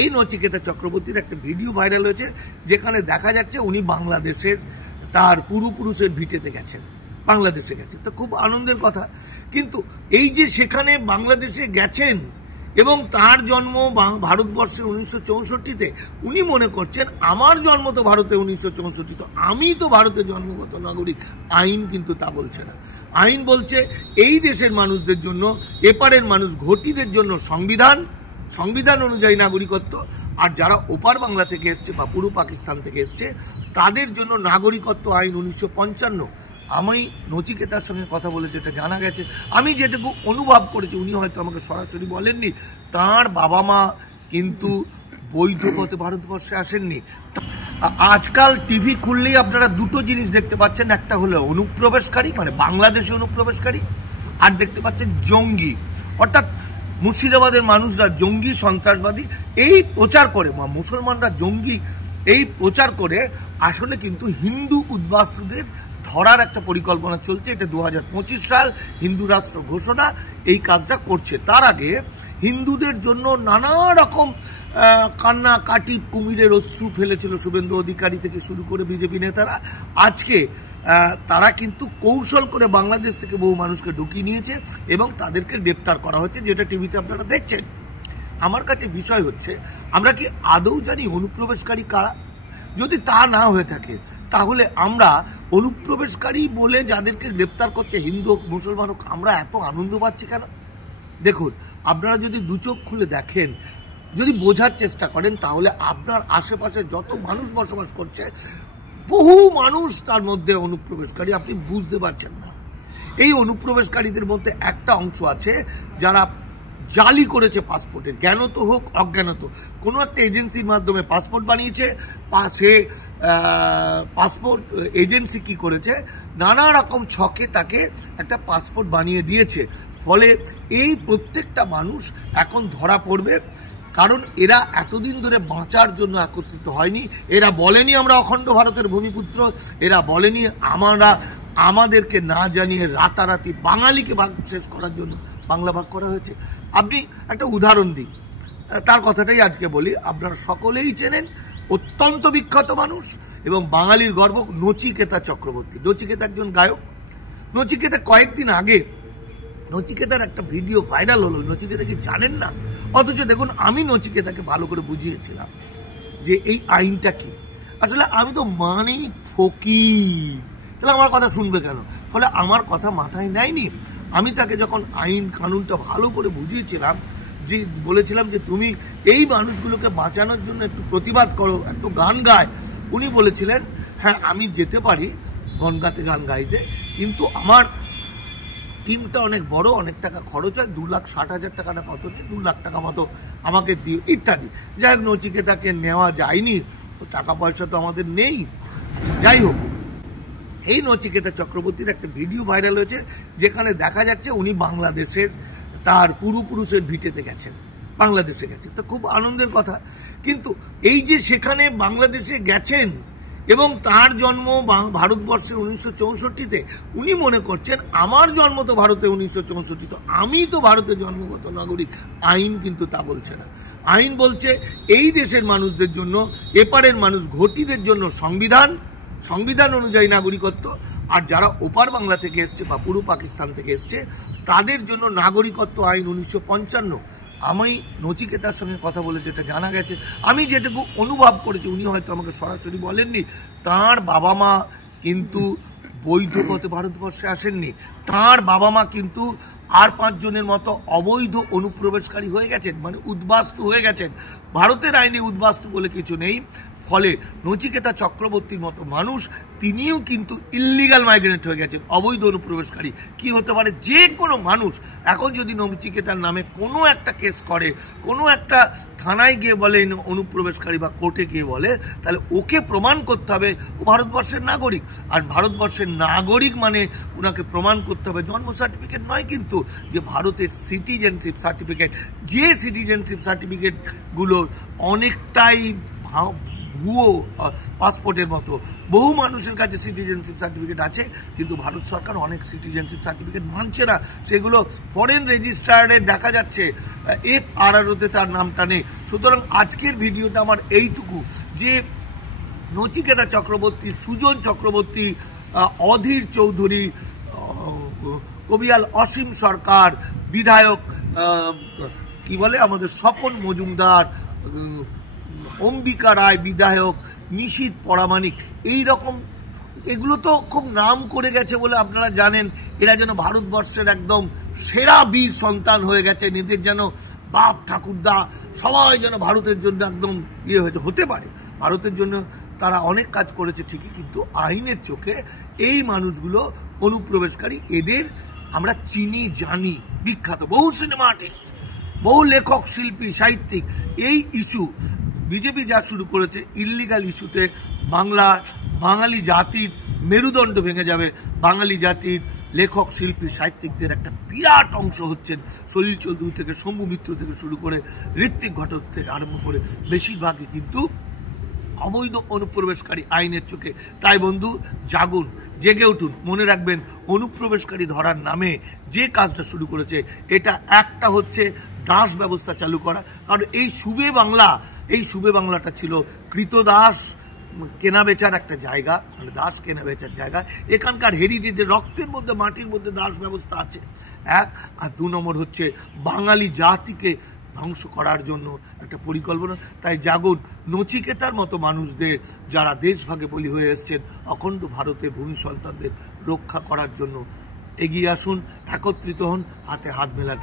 এই নচিকেতা চক্রবর্তীর একটা ভিডিও ভাইরাল হয়েছে, যেখানে দেখা যাচ্ছে উনি বাংলাদেশের তার পূর্বপুরুষের ভিটেতে গেছেন, বাংলাদেশে গেছেন। তো খুব আনন্দের কথা। কিন্তু এই যে সেখানে বাংলাদেশে গেছেন এবং তার জন্ম ভারতবর্ষে 1964-তে, উনি মনে করছেন আমার জন্ম তো ভারতে 1964, তো আমি তো ভারতের জন্মগত নাগরিক। আইন কিন্তু তা বলছে না। আইন বলছে এই দেশের মানুষদের জন্য, এপারের মানুষ ঘটিদের জন্য সংবিধান অনুযায়ী নাগরিকত্ব, আর যারা ওপার বাংলা থেকে এসছে বা পূর্ব পাকিস্তান থেকে এসছে তাদের জন্য নাগরিকত্ব আইন 1955। আমি নচিকেতার সঙ্গে কথা বলে যেটা জানা গেছে, আমি যেটুকু অনুভব করেছি, উনি হয়তো আমাকে সরাসরি বলেননি, তাঁর বাবা মা কিন্তু বৈধ পথে ভারতবর্ষে আসেননি। আজকাল টিভি খুললেই আপনারা দুটো জিনিস দেখতে পাচ্ছেন, একটা হলো অনুপ্রবেশকারী, মানে বাংলাদেশে অনুপ্রবেশকারী, আর দেখতে পাচ্ছেন জঙ্গি, অর্থাৎ মুর্শিদাবাদের মানুষরা জঙ্গি সন্ত্রাসবাদী এই প্রচার করে, বা মুসলমানরা জঙ্গি এই প্রচার করে আসলে কিন্তু হিন্দু উদ্বাস্তুদের ধরার একটা পরিকল্পনা চলছে। এটা 2025 সাল হিন্দু রাষ্ট্র ঘোষণা এই কাজটা করছে। তার আগে হিন্দুদের জন্য নানা রকম কান্নাকাটি, কুমিরের অশ্রু ফেলেছিল শুভেন্দু অধিকারী থেকে শুরু করে বিজেপি নেতারা। আজকে তারা কিন্তু কৌশল করে বাংলাদেশ থেকে বহু মানুষকে ঢুকিয়ে নিয়েছে এবং তাদেরকে গ্রেপ্তার করা হচ্ছে, যেটা টিভিতে আপনারা দেখছেন। আমার কাছে বিষয় হচ্ছে, আমরা কি আদৌ জানি অনুপ্রবেশকারী কারা? যদি তা না হয়ে থাকে তাহলে আমরা অনুপ্রবেশকারী বলে যাদেরকে গ্রেপ্তার করছে, হিন্দু হোক মুসলমান হোক, আমরা এত আনন্দ পাচ্ছি কেন? দেখুন, আপনারা যদি দু চোখ খুলে দেখেন, যদি বোঝার চেষ্টা করেন, তাহলে আপনার আশেপাশে যত মানুষ বসবাস করছে, বহু মানুষ তার মধ্যে অনুপ্রবেশকারী, আপনি বুঝতে পারছেন না। এই অনুপ্রবেশকারীদের মধ্যে একটা অংশ আছে যারা জালি করেছে পাসপোর্টের, জ্ঞানত হোক অজ্ঞানত, কোনো একটা এজেন্সির মাধ্যমে পাসপোর্ট বানিয়েছে। সে পাসপোর্ট এজেন্সি কি করেছে, নানা রকম ছকে তাকে একটা পাসপোর্ট বানিয়ে দিয়েছে। ফলে এই প্রত্যেকটা মানুষ এখন ধরা পড়বে, কারণ এরা এতদিন ধরে বাঁচার জন্য একত্রিত হয়নি। এরা বলেনি আমরা অখণ্ড ভারতের ভূমিপুত্র, এরা বলেনি আমাদেরকে না জানিয়ে রাতারাতি বাঙালিকে ভাগ শেষ করার জন্য বাংলা ভাগ করা হয়েছে। আপনি একটা উদাহরণ দিই, তার কথাটাই আজকে বলি। আপনারা সকলেই চেনেন, অত্যন্ত বিখ্যাত মানুষ এবং বাঙালির গর্ব, নচিকেতা চক্রবর্তী। নচিকেতা একজন গায়ক। নচিকেতা কয়েকদিন আগে নচিকেতার একটা ভিডিও ভাইরাল হলো, নচিকেতা কি জানেন না? অথচ দেখুন, আমি নচিকেতাকে ভালো করে বুঝিয়েছিলাম যে এই আইনটা কি। আসলে আমি তো মানেই ফকির, তাহলে আমার কথা শুনবে কেন? ফলে আমার কথা মাথায় নেয়নি। আমি তাকে যখন আইন কানুনটা ভালো করে বুঝিয়েছিলাম, যে বলেছিলাম যে তুমি এই মানুষগুলোকে বাঁচানোর জন্য একটু প্রতিবাদ করো, একটু গান গায়, উনি বলেছিলেন হ্যাঁ আমি যেতে পারি গান গাইতে, কিন্তু আমার টিমটা অনেক বড়, অনেক টাকা খরচ হয়, 2,60,000 টাকাটা কত নেই, 2 লাখ টাকা মতো আমাকে দিও ইত্যাদি। যাই হোক, নচিকেতাকে নেওয়া যায়নি, টাকা পয়সা তো আমাদের নেই। যাই হোক, এই নচিকেতা চক্রবর্তীর একটা ভিডিও ভাইরাল হয়েছে, যেখানে দেখা যাচ্ছে উনি বাংলাদেশের তার পূর্বপুরুষের ভিটেতে গেছেন, বাংলাদেশে গেছেন। তো খুব আনন্দের কথা। কিন্তু এই যে সেখানে বাংলাদেশে গেছেন এবং তার জন্ম ভারতবর্ষে 1964-তে, উনি মনে করছেন আমার জন্ম তো ভারতে 1964, তো আমি তো ভারতের জন্মগত নাগরিক। আইন কিন্তু তা বলছে না। আইন বলছে এই দেশের মানুষদের জন্য, এপারের মানুষ ঘটিদের জন্য সংবিধান অনুযায়ী নাগরিকত্ব, আর যারা ওপার বাংলা থেকে এসছে বা পূর্ব পাকিস্তান থেকে এসছে তাদের জন্য নাগরিকত্ব আইন 1955। আমি নচিকেতার সঙ্গে কথা বলে যেটা জানা গেছে, আমি যেটুকু অনুভব করেছি, উনি হয়তো আমাকে সরাসরি বলেননি, তাঁর বাবা মা কিন্তু বৈধ পথে ভারতবর্ষে আসেননি। তাঁর বাবা মা কিন্তু আর 5 জনের মতো অবৈধ অনুপ্রবেশকারী হয়ে গেছেন, মানে উদ্বাস্তু হয়ে গেছেন। ভারতের আইনে উদ্বাস্তু বলে কিছু নেই। ফলে নচিকেতা চক্রবর্তীর মতো মানুষ, তিনিও কিন্তু ইল্লিগাল মাইগ্রেন্ট হয়ে গেছেন, অবৈধ অনুপ্রবেশকারী। কি হতে পারে, যে কোনো মানুষ এখন যদি নচিকেতার নামে কোনো একটা কেস করে, কোনো একটা থানায় গিয়ে বলে অনুপ্রবেশকারী বা কোর্টে গিয়ে বলে, তাহলে ওকে প্রমাণ করতে হবে ও ভারতবর্ষের নাগরিক। আর ভারতবর্ষের নাগরিক মানে ওনাকে প্রমাণ করতে হবে জন্ম সার্টিফিকেট নয়, কিন্তু যে ভারতের সিটিজেনশিপ সার্টিফিকেট, যে সিটিজেনশিপ সার্টিফিকেটগুলোর অনেকটাই ভুয়ো পাসপোর্টের মতো বহু মানুষের কাছে সিটিজেনশিপ সার্টিফিকেট আছে, কিন্তু ভারত সরকার অনেক সিটিজেনশিপ সার্টিফিকেট মানছে না, সেগুলো ফরেন রেজিস্ট্রারে দেখা যাচ্ছে, FRROতে তার নামটা নেই। সুতরাং আজকের ভিডিওটা আমার এইটুকু যে নচিকেতা চক্রবর্তী, সুজন চক্রবর্তী, অধীর চৌধুরী, কবিয়াল অসীম সরকার, বিধায়ক কি বলে আমাদের স্বপন মজুমদার, অম্বিকা রায় বিধায়ক, নিশীথ পরামানিক, এই রকম এগুলো তো খুব নাম করে গেছে বলে আপনারা জানেন। এরা যেন ভারতবর্ষের একদম সেরা বীর সন্তান হয়ে গেছে, এদের যেন বাপ ঠাকুরদা সবাই যেন ভারতের জন্য একদম হয়েছে। হতে পারে ভারতের জন্য তারা অনেক কাজ করেছে ঠিকই, কিন্তু আইনের চোখে এই মানুষগুলো অনুপ্রবেশকারী। এদের আমরা চিনি, জানি, বিখ্যাত বহু সিনেমা আর্টিস্ট, বহু লেখক, শিল্পী, সাহিত্যিক। এই ইস্যু বিজেপি যা শুরু করেছে, ইল্লিগাল ইস্যুতে বাঙালি জাতির মেরুদণ্ড ভেঙে যাবে। বাঙালি জাতির লেখক, শিল্পী, সাহিত্যিকদের একটা বিরাট অংশ হচ্ছেন সলিল চৌধুরী থেকে শম্ভু মিত্র থেকে শুরু করে ঋত্বিক ঘটক থেকে আরম্ভ করে বেশিরভাগই কিন্তু অবৈধ অনুপ্রবেশকারী আইনের চোখে। তাই বন্ধু, জাগুন, জেগে উঠুন। মনে রাখবেন, অনুপ্রবেশকারী ধরার নামে যে কাজটা শুরু করেছে, এটা একটা হচ্ছে দাস ব্যবস্থা চালু করা। কারণ এই সুবে বাংলাটা ছিল কৃতদাস কেনা বেচার একটা জায়গা, মানে দাস কেনা বেচার জায়গা। এখানকার হেরিটেজের রক্তের মধ্যে, মাটির মধ্যে দাস ব্যবস্থা আছে, এক। আর 2 নম্বর হচ্ছে বাঙালি জাতিকে ধ্বংস করার জন্য একটা পরিকল্পনা। তাই জাগুন, নচিকেতার মতো মানুষদের যারা দেশভাগে বলি হয়ে এসছেন, অখণ্ড ভারতের ভূমি সন্তানদের রক্ষা করার জন্য এগিয়ে আসুন, একত্রিত হন, হাতে হাত মেলান।